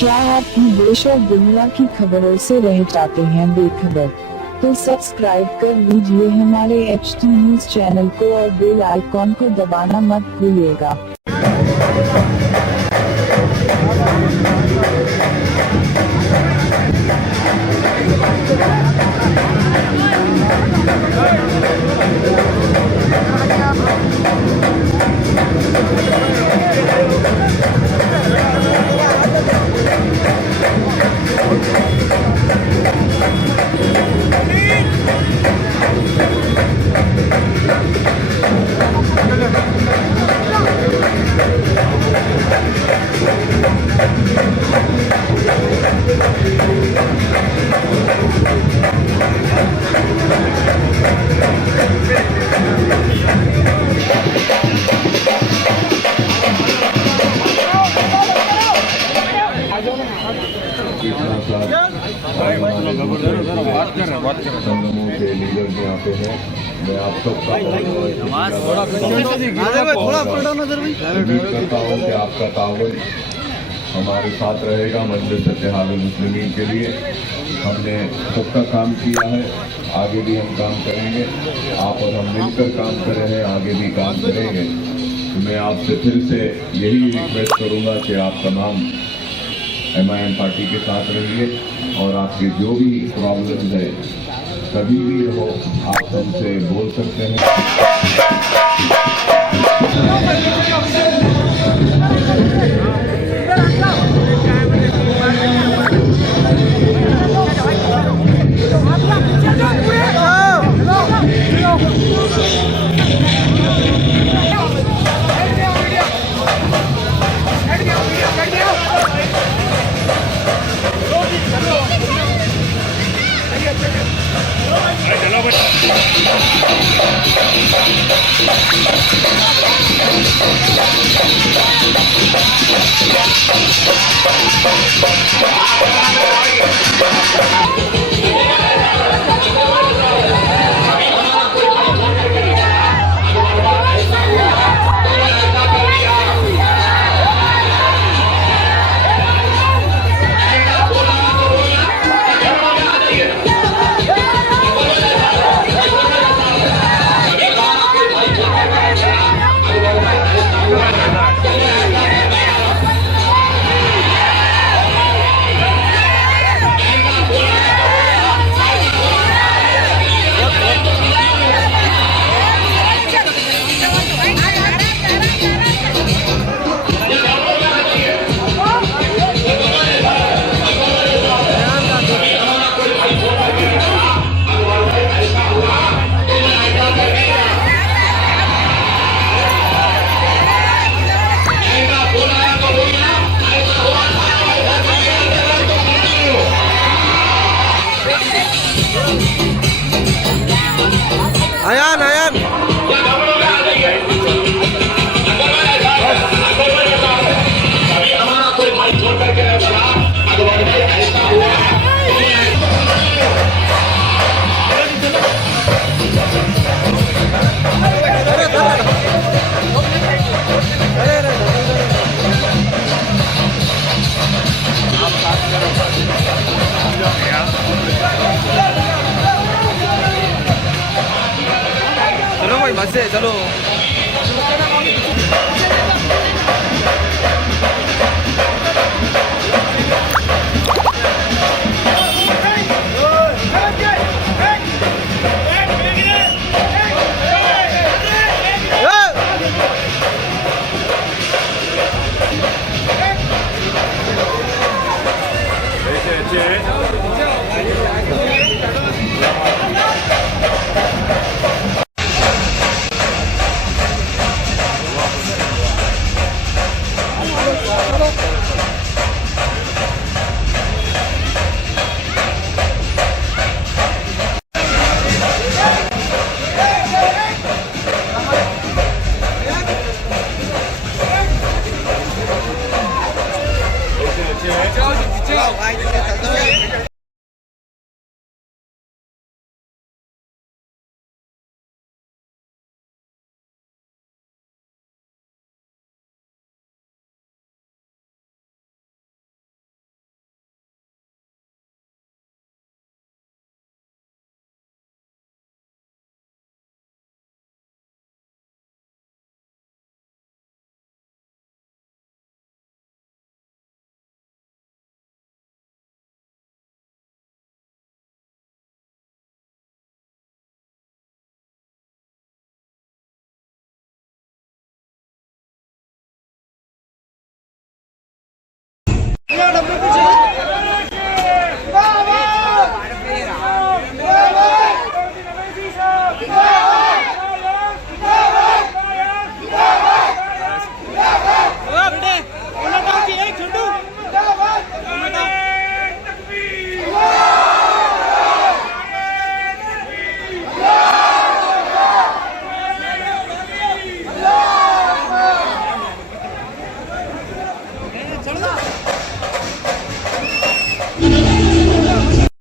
क्या आप देश और दुनिया की खबरों से रह जाते हैं बेखबर? तो सब्सक्राइब कर लीजिए हमारे HT न्यूज चैनल को और बेल आइकॉन को दबाना मत भूलिएगा। संगमों के लीडर यहाँ पे हैं। मैं आप सबका उम्मीद करता हूँ कि आपका ताउन हमारे साथ रहेगा। मजलिस इत्तेहादुल मुस्लिमीन के लिए हमने सबका काम किया है, आगे भी हम काम करेंगे। आप और हम मिलकर काम कर रहे हैं, आगे भी काम करेंगे। तो मैं आपसे फिर से यही रिक्वेस्ट करूँगा कि आप तमाम MIM पार्टी के साथ रहिए और आपके जो भी प्रॉब्लम्स है कभी भी हो आप हमसे बोल सकते हैं। Ayan, ayan. चलो भाई बस से चलो।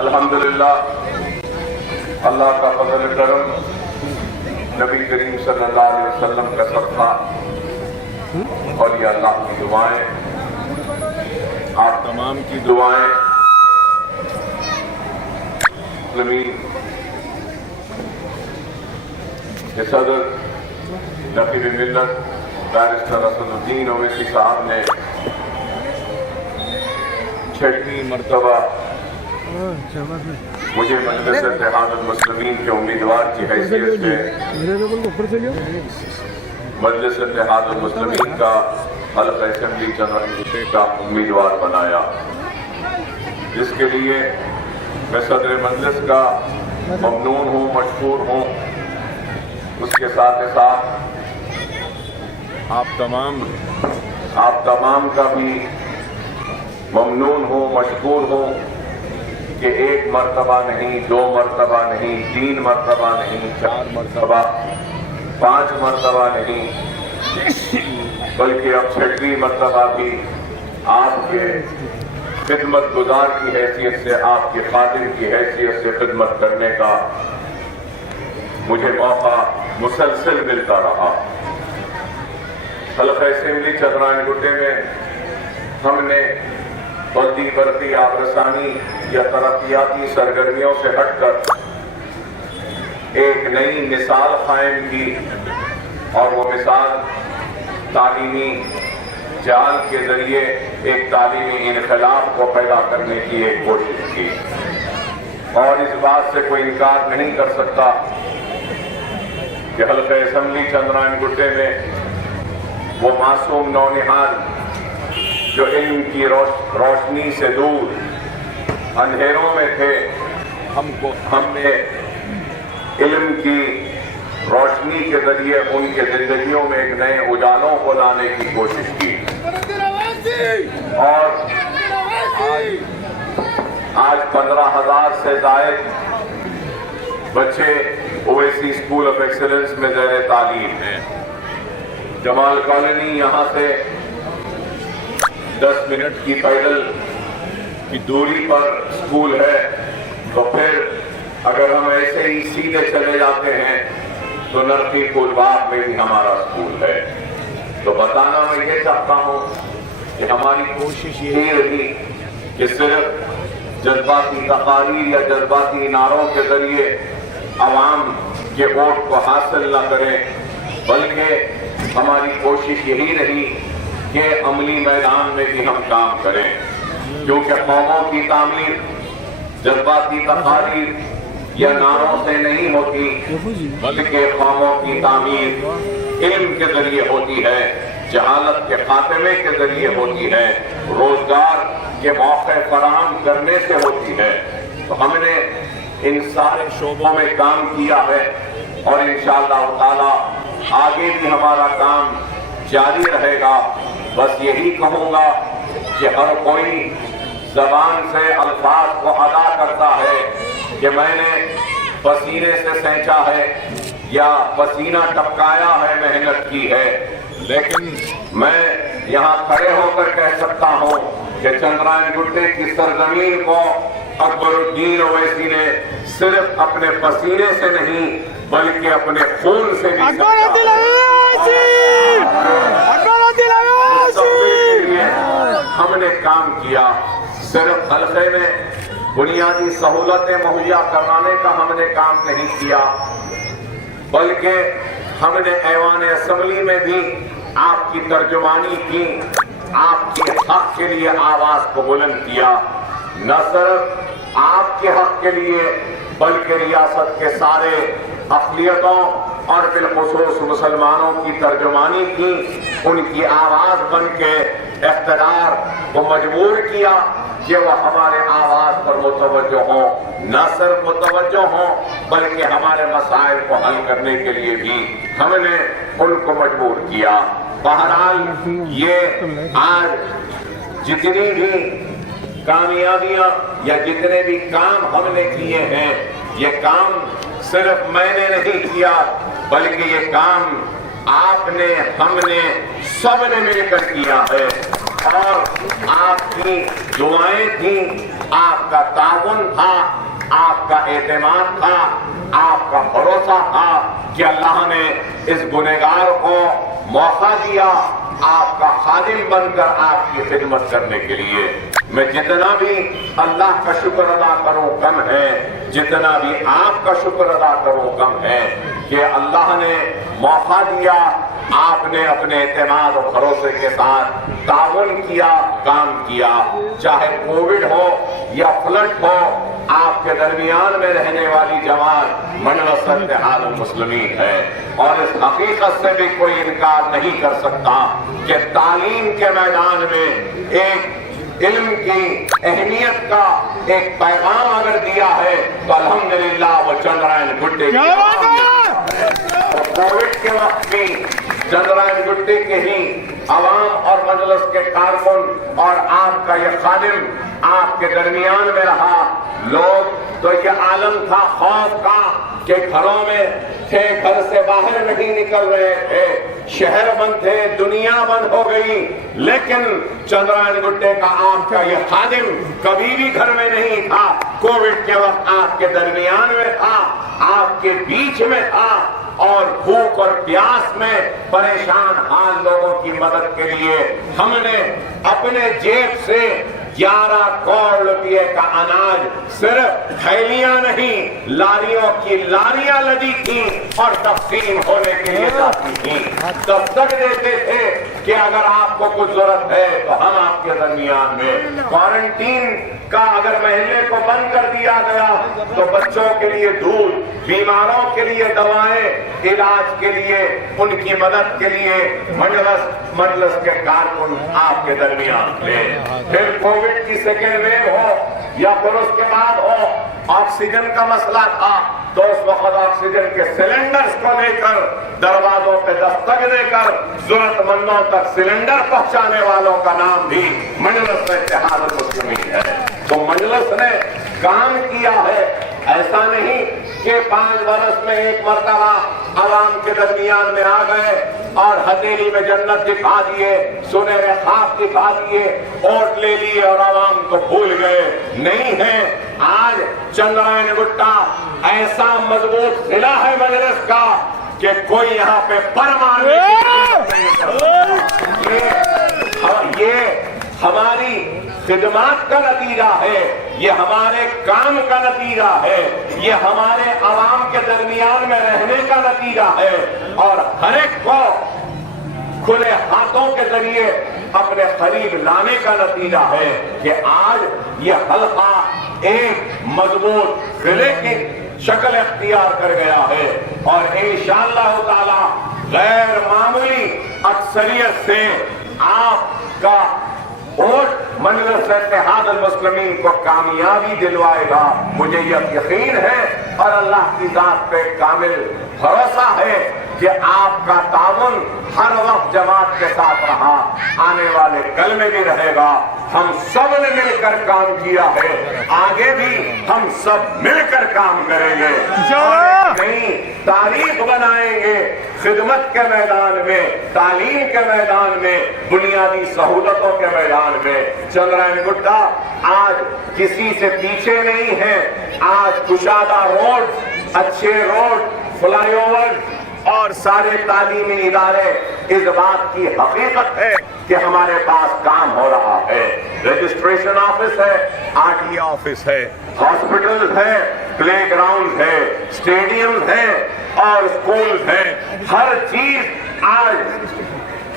अल्हम्दुलिल्लाह, अल्लाह का फजल करम, नबी करीम सल्लल्लाहु अलैहि वसल्लम का सदका और ये अल्लाह की दुआएं, आप तमाम की दुआएं, ज़मीन के सदर नकीब मिल्लत बैरिस्टर असदुद्दीन ओवैसी साहब ने 6वीं मरतबा मुझे मजलिस इत्तेहादुल मुस्लिमीन के उम्मीदवार की हैसियत से मजलिस इत्तेहादुल मुस्लिमीन का हल्का असेंबली चंद्रगुट्टे का उम्मीदवार बनाया, जिसके लिए मैं सदर मजलिस का ममनून हूँ, मशकूर हूँ। उसके साथ ही साथ आप तमाम का भी ममनून हूँ, मशकूर हूँ कि 1 मरतबा नहीं, 2 मरतबा नहीं, 3 मरतबा नहीं, 4 मरतबा, 5 मरतबा नहीं, बल्कि अब 6वीं मरतबा भी आपके खिदमत गुजार की हैसियत से, आपके खादिम की हैसियत से खिदमत करने का मुझे मौका मुसलसल मिलता रहा। हल्का असेंबली चंद्रायनगुट्टे में हमने बढ़ती बढ़ती आबरसानी या तरक्याती सरगर्मियों से हटकर एक नई मिसाल कायम की, और वो मिसाल तालीमी जाल के जरिए एक तालीमी इनकलाब को पैदा करने की एक कोशिश की। और इस बात से कोई इनकार नहीं कर सकता कि हल्का असेंबली चंद्रायनगुट्टे में वो मासूम नौनिहाल जो इल्म की रोशनी से दूर अंधेरों में थे, हमने इल्म की रोशनी के जरिए उनके जिंदगियों में एक नए उजालों को लाने की कोशिश की। और आज 15,000 से ज्यादा बच्चे ओवैसी स्कूल ऑफ एक्सीलेंस में ज़ैर तालीम हैं। जमाल कॉलोनी यहाँ से 10 मिनट की पैदल की दूरी पर स्कूल है, तो फिर अगर हम ऐसे ही सीधे चले जाते हैं तो नरकी फूलबाग में भी हमारा स्कूल है। तो बताना मैं ये चाहता हूँ कि हमारी कोशिश यही रही कि सिर्फ जज्बाती तकारीर या जज्बाती नारों के जरिए आवाम के वोट को हासिल न करें, बल्कि हमारी कोशिश यही रही कि अमली मैदान में भी हम काम करें। क्योंकि कौमों की तामीर जज्बाती तकारीर या नारों से नहीं होती, बल्कि कौमों की तामीर इल्म के जरिए होती है, जहालत के खात्मे के जरिए होती है, रोजगार के मौके फराहम करने से होती है। तो हमने इन सारे शोबों में काम किया है और इंशाअल्लाह ताला आगे भी हमारा काम जारी रहेगा। बस यही कहूंगा कि हर कोई जबान से अल्फाज को अदा करता है कि मैंने पसीने से सेंचा है या पसीना टपकाया है, मेहनत की है, लेकिन मैं यहाँ खड़े होकर कह सकता हूँ कि चंद्रायनगुट्टे की सरजमीन को अकबरुद्दीन ओवैसी ने सिर्फ अपने पसीने से नहीं बल्कि अपने खून से भी हमने काम किया। सिर्फ हल्के में बुनियादी सहूलतें मुहैया करवाने का हमने काम नहीं किया, बल्कि हमने ऐवान असेंबली में भी आपकी तर्जुमानी की, आपके हक के लिए आवाज को बुलंद किया। न सिर्फ आपके हक के लिए बल्कि रियासत के सारे अक़लियतों और बिलखुसूस मुसलमानों की तर्जुमानी की, उनकी आवाज बन के اقتدار کو مجبور کیا کہ وہ ہمارے آواز پر متوجہ ہوں، نہ صرف متوجہ ہوں بلکہ ہمارے مسائل کو حل کرنے کے لیے بھی ہم نے ان کو مجبور کیا۔ بہرحال یہ آج جتنی بھی کامیابیاں یا جتنے بھی کام ہم نے کیے ہیں، یہ کام صرف میں نے نہیں کیا بلکہ یہ کام آپ نے، ہم نے، سب نے مل کر کیا ہے، اور آپ کی دعائیں تھیں، آپ کا تعاون تھا، آپ کا اعتماد تھا، آپ کا بھروسہ تھا کہ اللہ نے اس گنہگار کو موقع دیا آپ کا خادم بن کر آپ کی خدمت کرنے کے لیے۔ میں جتنا بھی اللہ کا شکر ادا کروں کم ہے، جتنا بھی آپ کا شکر ادا کروں کم ہے کہ اللہ نے موقع دیا، آپ نے اپنے اعتماد اور بھروسے کے ساتھ تعاون کیا، کام کیا، چاہے کووڈ ہو یا فلڈ ہو، آپ کے درمیان میں رہنے والی جماعت مجلس اتحاد المسلمین ہے، اور اس حقیقت سے بھی کوئی انکار نہیں کر سکتا کہ تعلیم کے میدان میں ایک علم کی اہمیت کا ایک پیغام اگر دیا ہے تو الحمدللہ وہ چندرائن گڈے کووڈ کے وقت بھی چندرائن گڈے کے ہی عوام اور مجلس کے کارکن اور آپ کا یہ خادم آپ کے درمیان میں رہا۔ لوگ تو یہ عالم تھا خوف کا کہ گھروں میں تھے، گھر سے باہر نہیں نکل رہے تھے، شہر بند تھے، دنیا بند ہو گئی، لیکن چندرائن گڈے کا آپ کا یہ خادم کبھی بھی گھر میں نہیں تھا، کووڈ کے وقت آپ کے درمیان میں تھا، آپ کے بیچ میں تھا، اور بھوک اور پیاس میں پریشان حال لوگوں کی مدد کے لیے ہم نے اپنے جیب سے 11 کروڑ روپے کا اناج، صرف تھیلیاں نہیں لاریوں کی لاریاں لدی تھی اور تقسیم ہونے کے لیے جاتی تھی، تب تک دیتے تھے کہ اگر آپ کو کچھ ضرورت ہے تو ہم آپ کے درمیان میں۔ کوارنٹین کا اگر محلے کو بند کر دیا گیا تو بچوں کے لیے دودھ، بیماروں کے لیے دوائیں، علاج کے لیے ان کی مدد کے لیے مجلس کے کارکن آپ کے درمیان تھے۔ پھر کووڈ کی سیکنڈ ویو ہو یا پھر اس کے بعد ہو، آکسیجن کا مسئلہ تھا تو اس وقت آکسیجن کے سلنڈرز کو لے کر دروازوں پہ دستک دے کر ضرورت مندوں تک سلنڈر پہنچانے والوں کا نام بھی مجلس اتحاد المسلمین ہے۔ تو مجلس نے کام کیا ہے، ایسا نہیں کہ 5 برس میں ایک مرتبہ عوام کے درمیان میں آ گئے اور ہتھیلی میں جنت دکھا دیے، سنہرے خواب دکھا دیے، ووٹ لے لیے اور عوام کو بھول گئے۔ نہیں ہے، آج چندرائن گڈا ایسا مضبوط قلعہ ہے مجلس کا کہ کوئی یہاں پہ پر مارنے یہ ہماری خدمات کا نتیجہ ہے، یہ ہمارے کام کا نتیجہ ہے، یہ ہمارے عوام کے درمیان میں رہنے کا نتیجہ ہے، اور ہر ایک کو کھلے ہاتھوں کے ذریعے اپنے قریب لانے کا نتیجہ ہے کہ آج یہ حلقہ ایک مضبوط قلعے کی شکل اختیار کر گیا ہے، اور انشاءاللہ تعالی غیر معمولی اکثریت سے آپ کا ووٹ مجلس اتحاد المسلمین کو کامیابی دلوائے گا۔ مجھے یہ یقین ہے اور اللہ کی ذات پہ کامل بھروسہ ہے کہ آپ کا تعاون ہر وقت جماعت کے ساتھ رہا، آنے والے کل میں بھی رہے گا۔ ہم سب نے مل کر کام کیا ہے، آگے بھی ہم سب مل کر کام کریں گے، نئی تاریخ بنائیں گے خدمت کے میدان میں، تعلیم کے میدان میں، بنیادی سہولتوں کے میدان میں۔ چندرائن گڈا آج کسی سے پیچھے نہیں ہے، آج کشادہ روڈ، اچھے روڈ، فلائی اوور اور سارے تعلیمی ادارے اس بات کی حقیقت ہے کہ ہمارے پاس کام ہو رہا ہے۔ رجسٹریشن آفس ہے، RTA آفس ہے، ہاسپٹل ہے، پلے گراؤنڈ ہے، اسٹیڈیم ہے اور اسکول ہے، ہر چیز آج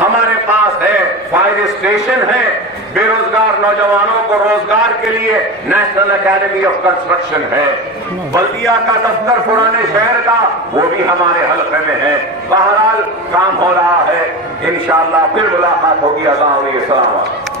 ہمارے پاس ہے، فائر اسٹیشن ہے، बेरोजगार नौजवानों को रोजगार के लिए नेशनल एकेडमी ऑफ कंस्ट्रक्शन है। बल्दिया का दफ्तर पुराने शहर का वो भी हमारे हलके में है। बहरहाल काम हो रहा है, इंशाअल्लाह फिर मुलाकात होगी। अज़ान सलाम।